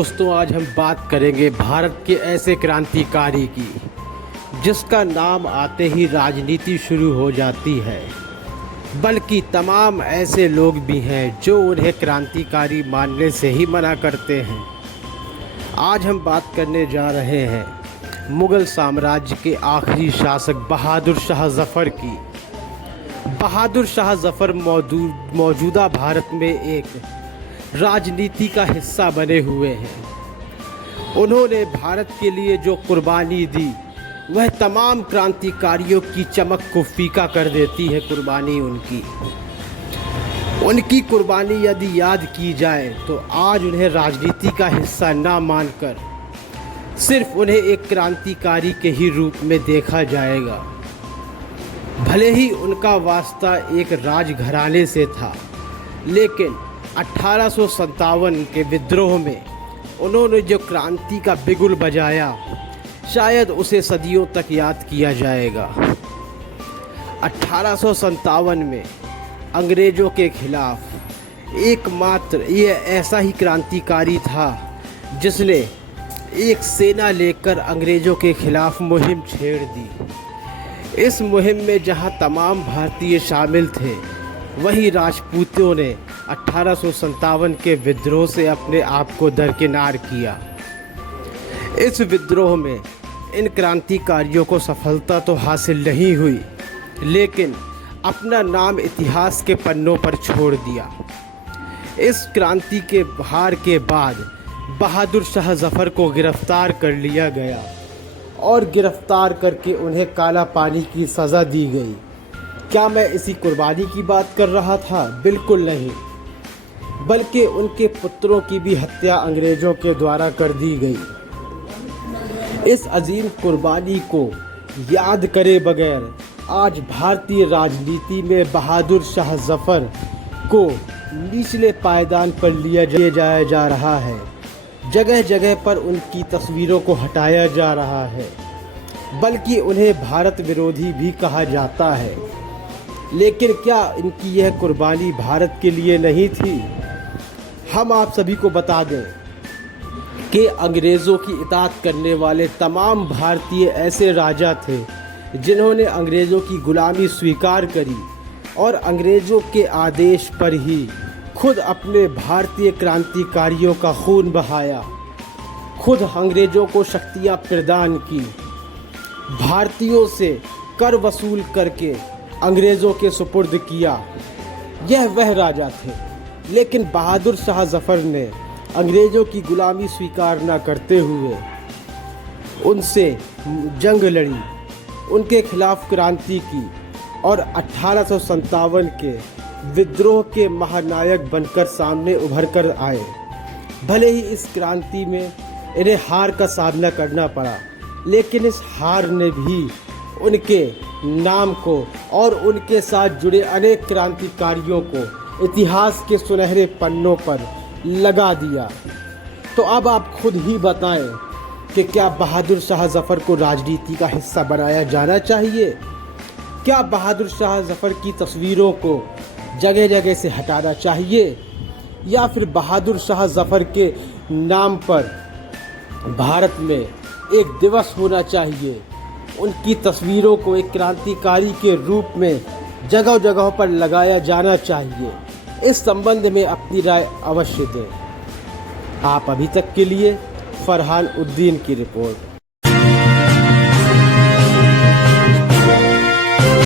दोस्तों, आज हम बात करेंगे भारत के ऐसे क्रांतिकारी की जिसका नाम आते ही राजनीति शुरू हो जाती है। बल्कि तमाम ऐसे लोग भी हैं जो उन्हें क्रांतिकारी मानने से ही मना करते हैं। आज हम बात करने जा रहे हैं मुग़ल साम्राज्य के आखिरी शासक बहादुर शाह ज़फ़र की। बहादुर शाह ज़फ़र मौजूदा भारत में एक राजनीति का हिस्सा बने हुए हैं। उन्होंने भारत के लिए जो कुर्बानी दी वह तमाम क्रांतिकारियों की चमक को फीका कर देती है। उनकी कुर्बानी यदि याद की जाए तो आज उन्हें राजनीति का हिस्सा ना मानकर सिर्फ उन्हें एक क्रांतिकारी के ही रूप में देखा जाएगा। भले ही उनका वास्ता एक राजघराने से था, लेकिन 1857 के विद्रोह में उन्होंने जो क्रांति का बिगुल बजाया, शायद उसे सदियों तक याद किया जाएगा। 1857 में अंग्रेज़ों के खिलाफ एकमात्र ये ऐसा ही क्रांतिकारी था जिसने एक सेना लेकर अंग्रेज़ों के खिलाफ मुहिम छेड़ दी। इस मुहिम में जहां तमाम भारतीय शामिल थे, वहीं राजपूतों ने 1857 के विद्रोह से अपने आप को दरकिनार किया। इस विद्रोह में इन क्रांतिकारियों को सफलता तो हासिल नहीं हुई, लेकिन अपना नाम इतिहास के पन्नों पर छोड़ दिया। इस क्रांति के हार के बाद बहादुर शाह ज़फ़र को गिरफ्तार कर लिया गया और गिरफ्तार करके उन्हें काला पानी की सज़ा दी गई। क्या मैं इसी कुर्बानी की बात कर रहा था? बिल्कुल नहीं, बल्कि उनके पुत्रों की भी हत्या अंग्रेज़ों के द्वारा कर दी गई। इस अजीम कुर्बानी को याद करे बगैर आज भारतीय राजनीति में बहादुर शाह ज़फ़र को निचले पायदान पर लिया जाया जा रहा है। जगह जगह पर उनकी तस्वीरों को हटाया जा रहा है, बल्कि उन्हें भारत विरोधी भी कहा जाता है। लेकिन क्या इनकी यह कुर्बानी भारत के लिए नहीं थी? हम आप सभी को बता दें कि अंग्रेज़ों की इताअत करने वाले तमाम भारतीय ऐसे राजा थे जिन्होंने अंग्रेज़ों की गुलामी स्वीकार करी और अंग्रेज़ों के आदेश पर ही खुद अपने भारतीय क्रांतिकारियों का खून बहाया, खुद अंग्रेज़ों को शक्तियाँ प्रदान की, भारतीयों से कर वसूल करके अंग्रेज़ों के सुपुर्द किया। यह वह राजा थे। लेकिन बहादुर शाह ज़फ़र ने अंग्रेज़ों की गुलामी स्वीकार न करते हुए उनसे जंग लड़ी, उनके खिलाफ क्रांति की और 1857 के विद्रोह के महानायक बनकर सामने उभर कर आए। भले ही इस क्रांति में इन्हें हार का सामना करना पड़ा, लेकिन इस हार ने भी उनके नाम को और उनके साथ जुड़े अनेक क्रांतिकारियों को इतिहास के सुनहरे पन्नों पर लगा दिया। तो अब आप खुद ही बताएं कि क्या बहादुर शाह ज़फ़र को राजनीति का हिस्सा बनाया जाना चाहिए? क्या बहादुर शाह ज़फ़र की तस्वीरों को जगह जगह से हटाना चाहिए, या फिर बहादुर शाह ज़फ़र के नाम पर भारत में एक दिवस होना चाहिए, उनकी तस्वीरों को एक क्रांतिकारी के रूप में जगह जगह पर लगाया जाना चाहिए? इस संबंध में अपनी राय अवश्य दें। आप अभी तक के लिए फरहान उद्दीन की रिपोर्ट।